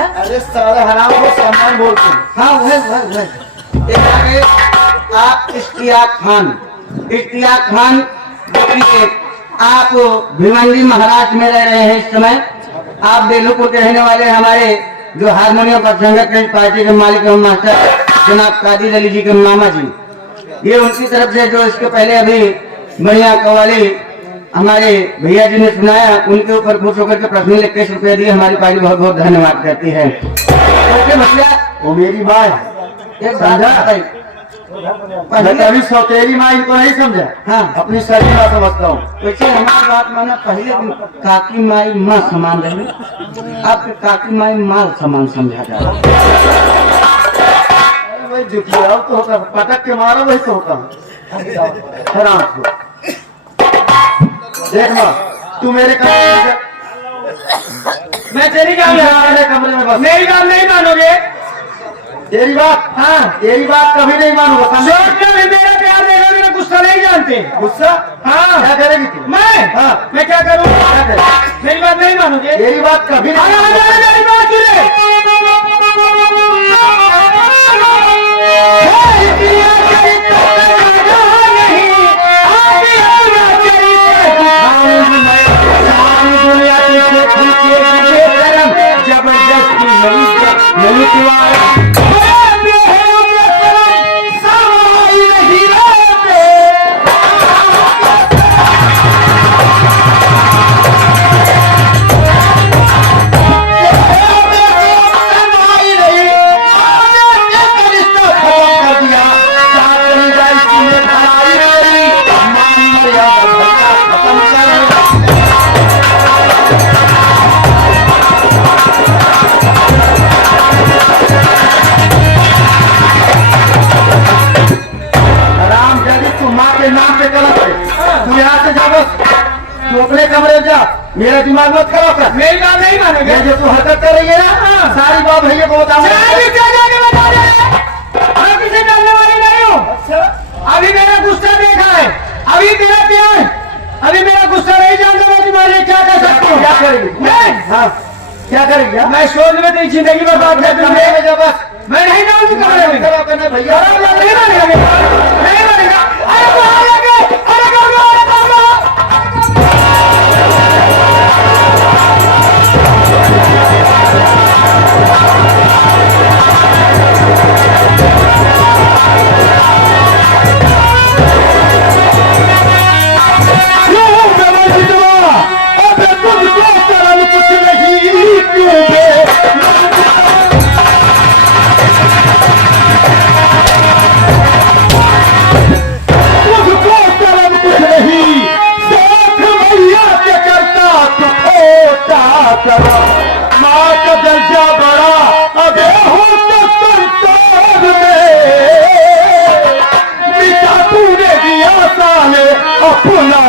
अरे साले हराम को सामान बोलते हैं। हाँ वह आप इश्तियाक खान जो कि आप भिवंडी महाराष्ट्र में रह रहे हैं इस समय। आप बेलूपुर के रहने वाले हमारे जो हारमोनियम का संगठन पार्टी के मालिक एवं मास्टर जनाब कादिर अली जी के मामा जी, ये उनकी तरफ से जो इसके पहले अभी बढ़िया कवाली हमारे भैया जी ने सुनाया, उनके ऊपर खुश होकर के पर्सनल 21 रुपया दिए। हमारी पार्टी बहुत बहुत धन्यवाद करती है। वो मेरी माँ है, समझा? मैं कभी सौतेली माँ इनको नहीं समझा। हाँ अपनी सही माँ समझता हूँ। वैसे हमारी बात माना, पहले दिन काकी माई माँ समान रही, आपके काकी माई माल समान समझा जाए। वही जुटिया तो होता, पटक के मारा वही तो होता हराम को। देख माँ, तू मेरे कमरे में, मैं तेरी मेरे कमरे में बस। मेरी बात नहीं मानोगे? तेरी बात, हाँ तेरी बात कभी नहीं मानूंगा। मेरा प्यार देना, मेरा गुस्सा नहीं जानते। गुस्सा? हाँ क्या करेगी तू? मैं क्या करूँ? मेरी बात नहीं मानोगे? तेरी बात कभी नहीं मेरी बात जबरदस्ती अपने कमरे में जा, मेरा दिमाग मत खराब कर। मेरी बात नहीं मानोगे? जो तू हरकत कर रही है ना, सारी बात भैया को बताऊंगा। मैं किसी करने वाली नहीं हूँ। अभी मेरा गुस्सा देखा है, अभी मेरा प्यार, अभी मेरा गुस्सा नहीं जानता। मैं तुम्हारे क्या कर सकती हूँ? क्या करेगी? हाँ क्या करेगी? मैं सोच में तेरी जिंदगी बर्बाद कर दूंगा। मैं नहीं जाऊंगी कमरे में। भैया नहीं मानेगा, नहीं मानेगा। माँ का दर्जा बड़ा अबे हो तो संसार में, बेटा तूने दिया साले अपना।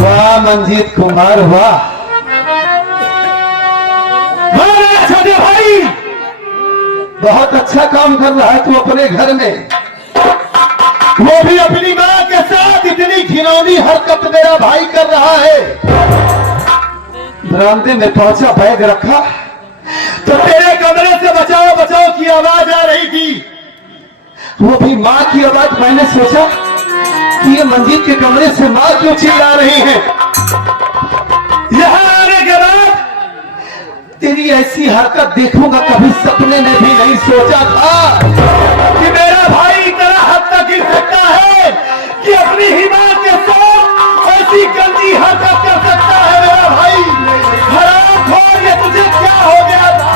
वाह मंजीत कुमार, वाह भाई, बहुत अच्छा काम कर रहा है तू अपने घर में, वो भी अपनी मां के साथ। इतनी घिनौनी हरकत मेरा भाई कर रहा है। बरामदे में पहुंचा, बैग रखा तो तेरे कमरे से बचाओ बचाओ की आवाज आ रही थी, वो भी मां की आवाज। मैंने सोचा कि ये मंजीत के कमरे से मां क्यों चिल्ला रही है। यहां आने के बाद तेरी ऐसी हरकत देखूंगा कभी सपने में भी नहीं सोचा था कि मेरा भाई इतना हद तक गिर सकता है कि अपनी ही मां के साथ ऐसी गंदी हरकत कर सकता है। मेरा भाई हरामखोर, ये तुझे क्या हो गया था?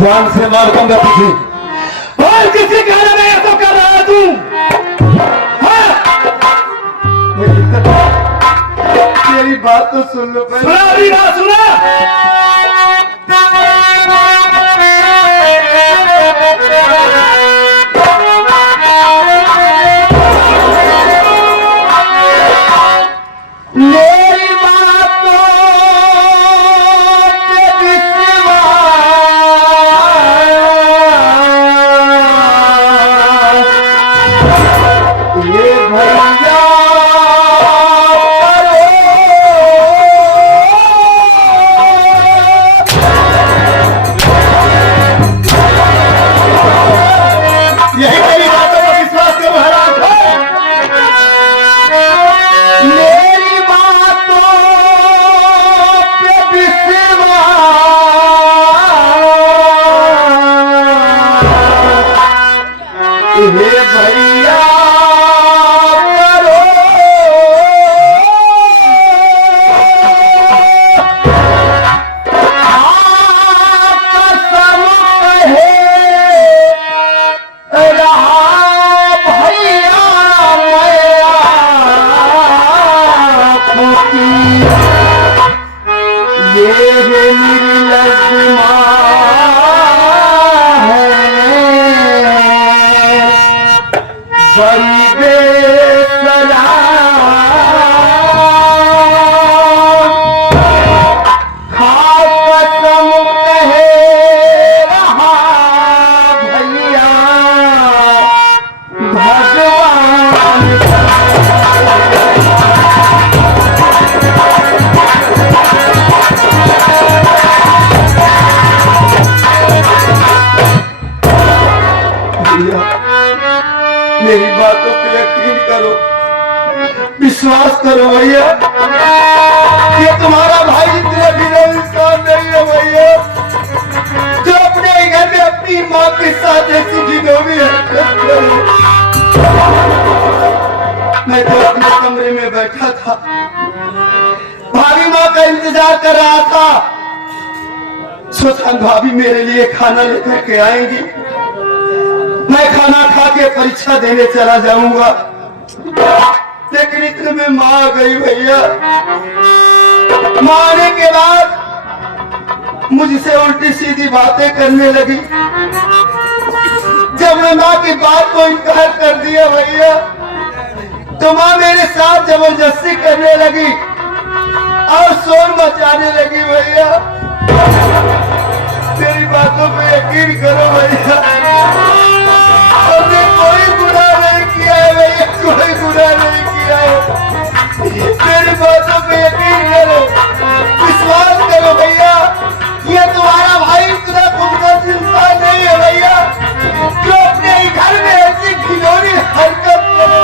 जान से मार दूंगा तुझे, और किसी कारण में ऐसा कर रहा है तू। तेरी बात तो सुन लो, सुना अभी बात सुना। भैया करो कसम कहे रहा भैया ये मेरी लक्ष्मा बड़ी बेसरा कसम कहे रहा भैया भगवान मेरी बातों पे यकीन करो, विश्वास करो भैया, ये तुम्हारा भाई इतना बिना इंसान नहीं है भैया, जो अपने ही घर में अपनी माँ के साथ ऐसी घिनौनी हरकत करे। मैं तो अपने कमरे में बैठा था, भाभी माँ का इंतजार कर रहा था, सोचा भाभी मेरे लिए खाना लेकर के आएंगी, मैं खाना खा के परीक्षा देने चला जाऊंगा। लेकिन इतने में माँ आ गई भैया। माँ आने के बाद मुझसे उल्टी सीधी बातें करने लगी। जब मैं माँ की बात को इनकार कर दिया भैया, तो माँ मेरे साथ जबरदस्ती करने लगी और शोर मचाने लगी भैया। मेरी बातों पे यकीन करो भैया, हमने कोई गुनाह नहीं किया है भैया, कोई गुनाह नहीं किया है। मेरी बातों पे यकीन करो, विश्वास करो भैया, ये तुम्हारा भाई इतना खुदगर्ज इंसान नहीं है भैया, जो अपने ही घर में ऐसी घिनौनी हरकत करे।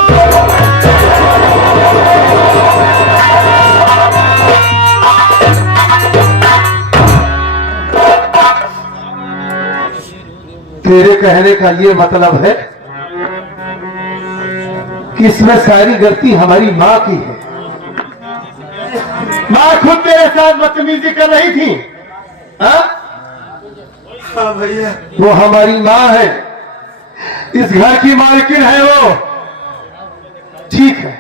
तेरे कहने का ये मतलब है कि इसमें सारी गलती हमारी माँ की है। माँ खुद तेरे साथ बदतमीजी कर रही थी। हाँ भैया, वो हमारी माँ है, इस घर की मालकिन है वो। ठीक है,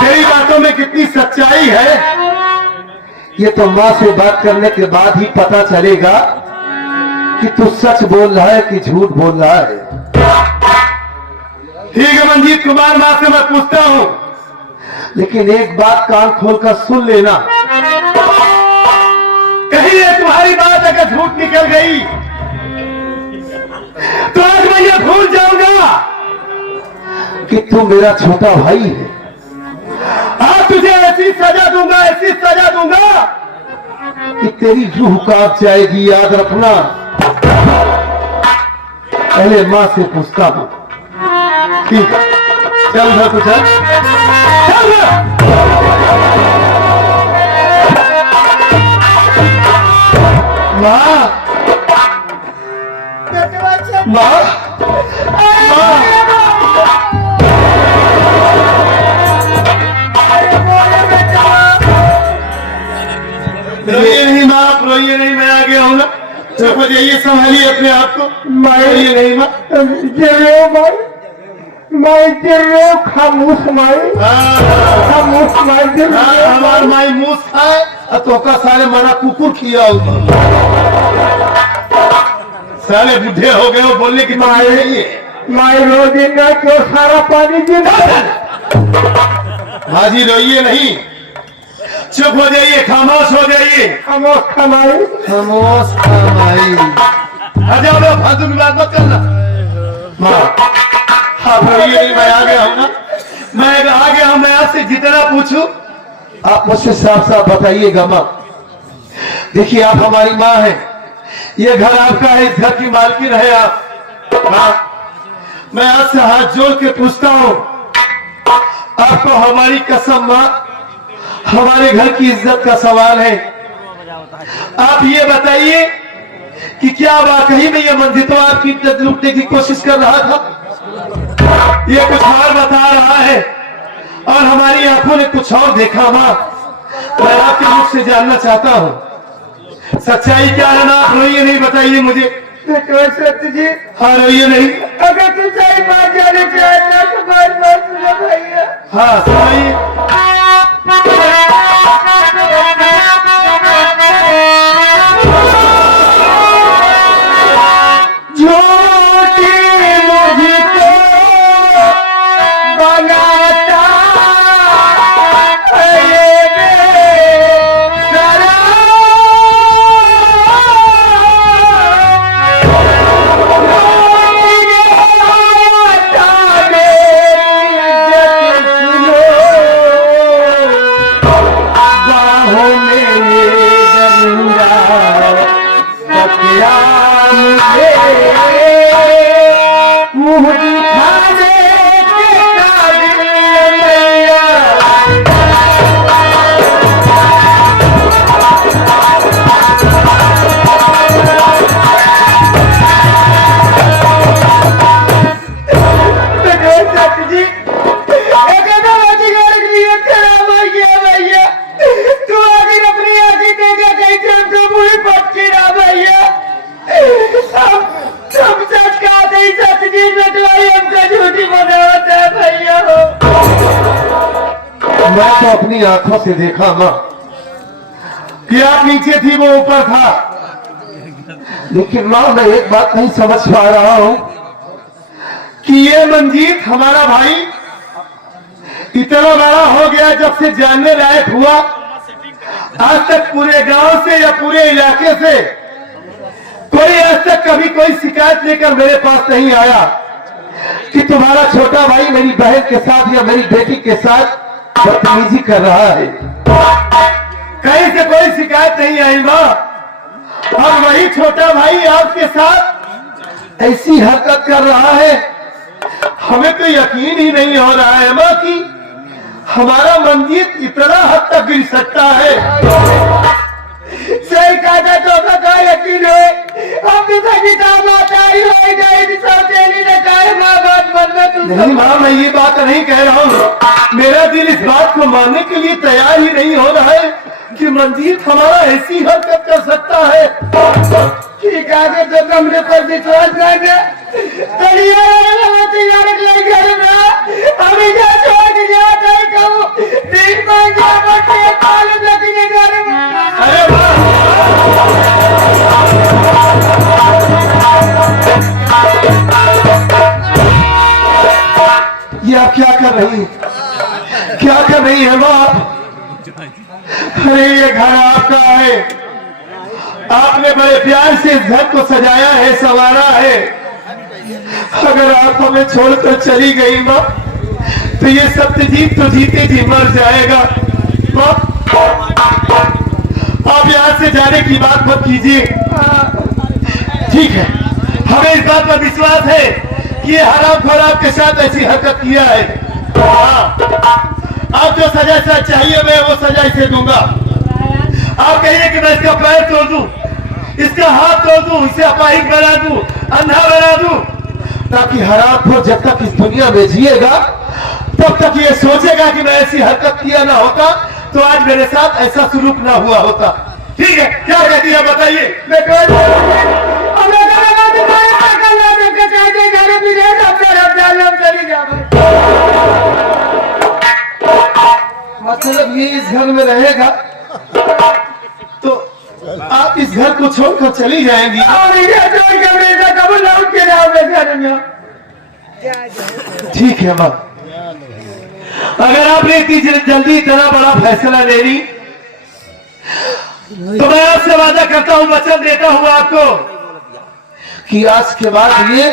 तेरी बातों में कितनी सच्चाई है ये तो माँ से बात करने के बाद ही पता चलेगा कि तू सच बोल रहा है कि झूठ बोल रहा है। ठीक है मंजीत कुमार, माँ से मैं पूछता हूँ, लेकिन एक बात कान खोलकर सुन लेना, कहीं ये तुम्हारी बात अगर झूठ निकल गई तो आज मैं ये भूल जाऊंगा कि तू मेरा छोटा भाई है। आज तुझे ऐसी सजा दूंगा, ऐसी सजा दूंगा कि तेरी रूह कांप जाएगी। याद रखना। पहले माँ से पूछता हूँ। ठीक है, चल घर को चल। माँ, माँ, माँ, रोइए नहीं माँ, आप रोइए नहीं, मैं आ गया हूँ ना। चुप हो जाइए, संभालिए अपने आप को। रोइए नहीं माँ। मैं खामोश माई, खामोश माई, हमार माई मूस खाए और तो का सारे मना कुकुर किया होगा। सारे बुढ़े हो गए हो, बोलने की माई है। माई रो देना क्यों सारा पानी गिरा। हाजी रोइए नहीं, चुप हो जाइए, खामोश हो जाइए। खामोश खमाई, खामोश खमाई। अजय लो फालतू की बात मत करना। माँ आप रोइए नहीं, मैं आ गया हूँ ना, मैं आ गया हूँ। मैं आपसे जितना पूछूं आप मुझसे साफ साफ बताइएगा। माँ देखिए, आप हमारी माँ हैं, ये घर आपका है, इस घर की मालकिन है आप। माँ मैं आपसे हाथ जोड़ के पूछता हूँ, आपको हमारी कसम माँ, हमारे घर की इज्जत का सवाल है। आप ये बताइए कि क्या वाकई में ये मंजिल आपकी इज्जत लूटने की कोशिश कर रहा था। ये कुछ और बता रहा है और हमारी आंखों ने कुछ और देखा। माँ, मैं आपके मुख से जानना चाहता हूँ सच्चाई क्या है ना। आप रोइए नहीं, बताइए मुझे। सत्य जी, हाँ, रोइए नहीं। अगर तुम सही बात जाने चाहते तो बात सुनो भैया। हाँ, सुनाइए। झूठी मुझको बनाता है ये बेसरा। बाहों में डंडा पकड़ा मुझे मुँह दिखाने के काबिल मैया। सत्य जी, भैया तू आखिर अपनी आंखें देखा कहीं तो मुझे पटके ना भैया। हम सच कहा नहीं, सच जी नटवाई हमका झूठी बनावत है भैया। मैं तो अपनी आंखों से देखा माँ कि आप नीचे थी, वो ऊपर था। लेकिन माँ, मैं एक बात नहीं समझ पा रहा हूँ कि ये मंजीत हमारा भाई इतना बड़ा हो गया, जब से जानने लायक हुआ, आज तक पूरे गांव से या पूरे इलाके से कोई आज तक कभी कोई शिकायत लेकर मेरे पास नहीं आया कि तुम्हारा छोटा भाई मेरी बहन के साथ या मेरी बेटी के साथ बदतमीजी कर रहा है। कहीं से कोई शिकायत नहीं आई माँ। और वही छोटा भाई आपके साथ ऐसी हरकत कर रहा है। हमें तो यकीन ही नहीं हो रहा है माँ कि हमारा मंजीत इतना हद तक गिर सकता है। सही कहा तो का यकीन है। हम तो सही काम आता ही हो गए सौतेली ने कहा माँ बात मन में तुम। नहीं माँ, मैं ये बात नहीं कह रहा हूँ। मेरा दिल इस बात को मानने के लिए तैयार ही नहीं हो रहा है कि मंजीत हमारा ऐसी हरकत कर सकता है। ठीक है तो कमरे पर विश्वास नहीं है। अभी जा छोड़ जाता है कहूँ दिन में जा बटे पाल लगने घर में। अरे ये आप क्या कर रही है? क्या कर रही है माँ? अरे ये घर आपका है, आपने बड़े प्यार से इस घर को सजाया है, संवारा है। अगर आप हमें छोड़कर चली गई माँ, तो ये सत्यजीत तो जीते जी मर जाएगा। माँ, आप यहाँ से जाने की बात मत कीजिए। ठीक है, हमें इस बात पर विश्वास है कि ये हरामखोर आपके साथ ऐसी हरकत किया है। आप जो सजा चाहिए मैं वो सजा इसे दूंगा। आप कहिए कि मैं इसका पैर तोड़ दूं, इसका हाथ तोड़ दूं, इसे अपाहिज बना दूं, अंधा बना दूं, ताकि हरामखोर जब तक इस दुनिया में जिएगा तब तक ये सोचेगा कि मैं ऐसी हरकत किया ना होता तो आज मेरे साथ ऐसा सुलूक ना हुआ होता। ठीक है, क्या कहती है बताइए। मतलब ये इस घर में रहेगा तो आप इस घर को छोड़कर चली जाएंगी। ठीक है माँ, अगर आपने इतनी जल्दी इतना बड़ा फैसला ले ली तो मैं आपसे वादा करता हूँ, वचन देता हूँ आपको कि आज के बाद ये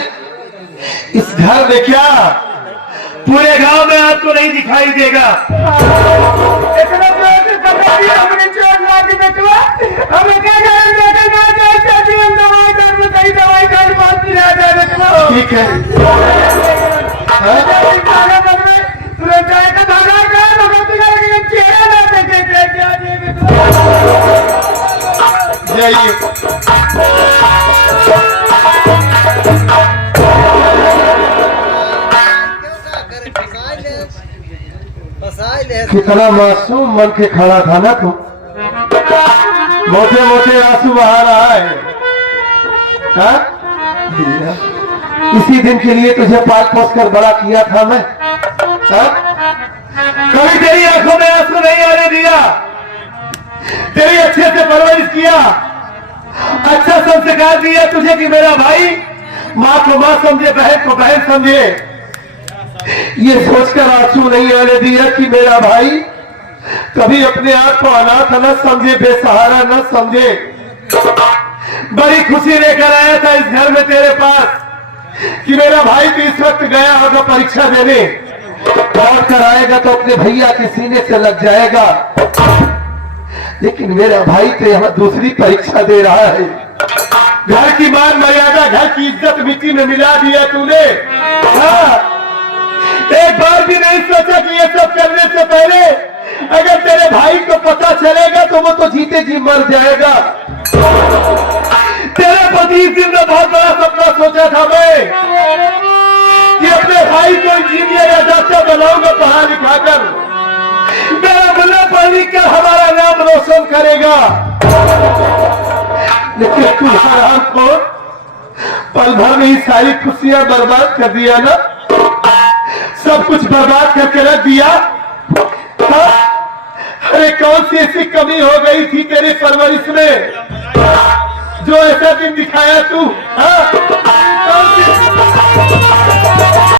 इस घर में क्या पूरे गांव में आपको नहीं दिखाई देगा। ठीक है, जाइए। कितना मासूम मन के खड़ा था ना तू, मोटे मोटे आंसू बहा रहा है। हाँ? इसी दिन के लिए तुझे पाल पोस कर बड़ा किया था मैं। हाँ? कभी तेरी आंखों में आंसू नहीं आने दिया, तेरी अच्छे से परवरिश किया, अच्छा संस्कार दिया तुझे कि मेरा भाई माँ को माँ समझे, बहन को बहन समझे। ये सोचकर आंसू नहीं आने दिया कि मेरा भाई कभी अपने आप को अनाथ न समझे, बेसहारा न समझे। बड़ी खुशी लेकर आया था इस घर में तेरे पास कि मेरा भाई भी इस वक्त गया होगा परीक्षा देने, लौट कर आएगा तो अपने भैया के सीने से लग जाएगा। लेकिन मेरा भाई तो यहाँ दूसरी परीक्षा दे रहा है। घर की मान मर्यादा, घर की इज्जत मिट्टी में मिला दिया तूने। हाँ, एक बार भी नहीं सोचा कि ये सब करने से पहले अगर तेरे भाई को पता चलेगा तो वो तो जीते जी मर जाएगा। तेरे पति इस दिन में बहुत बड़ा सपना सोचा था मैं कि अपने भाई को इंजीनियर या डॉक्टर बनाऊंगा पढ़ा लिखा कर, मेरा मुन्ना पढ़ लिख कर हमारा नाम रोशन करेगा। लेकिन तू हराम को पल भर में ही सारी खुशियां बर्बाद कर दिया ना, सब कुछ बर्बाद करके रख दिया। हाँ? अरे कौन सी ऐसी कमी हो गई थी तेरी परवरिश में जो ऐसा दिन दिखाया तू? हाँ?